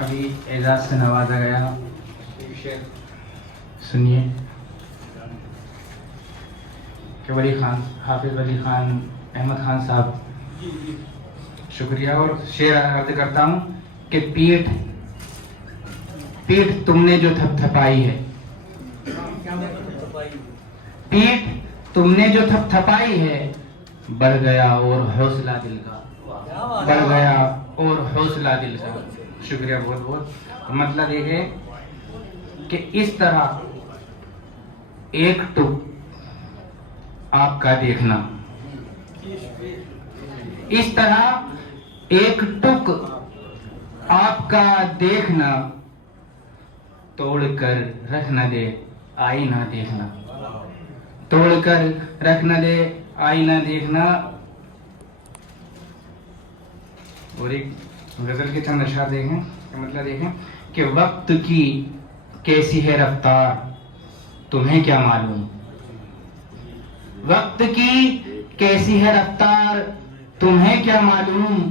ابھی اعزاز سے نوازا گیا شعر سنیے کہ ولی خان حافظ ولی خان احمد خان صاحب. شکریہ. اور شعر عرض کرتا ہوں کہ پیٹھ تم نے جو تھپ تھپائی ہے، پیٹھ تم نے جو تھپ تھپائی ہے، بڑھ گیا اور حوصلہ دل کا، بڑھ گیا اور حوصلہ دل کا. شکریہ بہت بہت. مطلب یہ ہے کہ اس طرح ایک ٹک آپ کا دیکھنا، اس طرح ایک ٹک آپ کا دیکھنا توڑ کر رکھ نہ دے آئینہ دیکھنا، توڑ کر رکھ نہ دے آئینہ دیکھنا. اور ایک غزل کے چند اشعار دیکھیں کہ مطلب دیکھیں کہ وقت کی کیسی ہے رفتار تمہیں کیا معلوم، وقت کی کیسی ہے رفتار تمہیں کیا معلوم،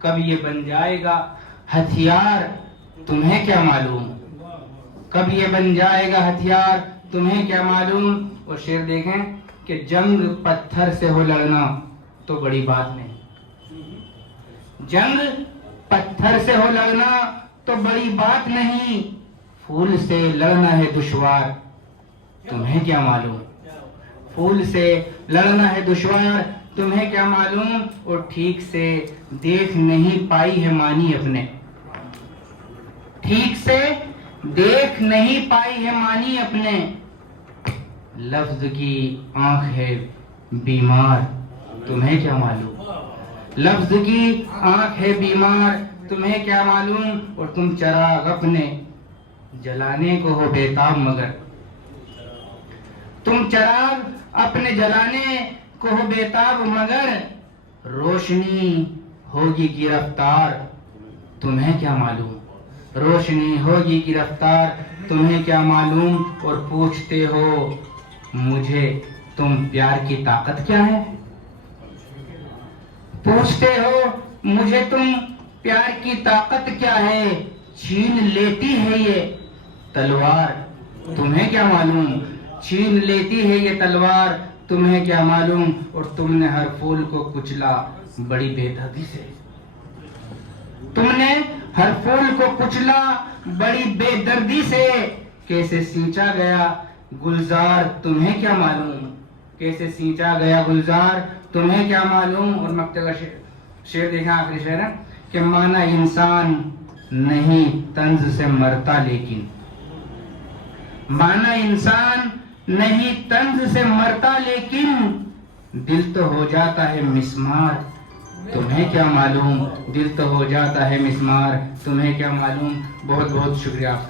کب یہ بن جائے گا ہتھیار تمہیں کیا معلوم، کب یہ بن جائے گا ہتھیار تمہیں کیا معلوم. اور شعر دیکھیں کہ جنگ پتھر سے ہو لڑنا تو بڑی بات نہیں، جنگ پتھر سے ہو لڑنا تو بڑی بات نہیں، پھول سے لڑنا ہے دشوار تمہیں کیا معلوم، پھول سے لڑنا ہے دشوار تمہیں کیا معلوم. اور ٹھیک سے دیکھ نہیں پائی ہے مانی اپنے، ٹھیک سے دیکھ نہیں پائی ہے مانی اپنے، لفظ کی آنکھ ہے بیمار تمہیں کیا معلوم، لفظ کی آنکھ ہے بیمار تمہیں کیا معلوم. اور تم چراغ اپنے جلانے کو ہو بیتاب مگر، تم چراغ اپنے جلانے کو ہو بیتاب مگر، روشنی ہوگی گرفتار تمہیں کیا معلوم، روشنی ہوگی گرفتار تمہیں کیا معلوم. اور پوچھتے ہو مجھے تم پیار کی طاقت کیا ہے، پوچھتے ہو مجھے تم پیار کی طاقت کیا ہے، چھین لیتی ہے یہ تلوار تمہیں کیا معلوم، چھین لیتی ہے یہ تلوار تمہیں کیا معلوم. اور تم نے ہر پھول کو کچلا بڑی بے دردی سے، تم نے ہر پھول کو کچلا بڑی بے دردی سے، کیسے سینچا گیا گلزار تمہیں کیا معلوم، کیسے سینچا گیا گلزار تمہیں کیا معلوم. اور مکتے کا شعر دیکھا آخری شعر ہے کہ مانا انسان نہیں طنز سے مرتا، لیکن مانا انسان نہیں طنز سے مرتا، لیکن دل تو ہو جاتا ہے مسمار تمہیں کیا معلوم، دل تو ہو جاتا ہے مسمار تمہیں کیا معلوم. بہت بہت شکریہ آپ.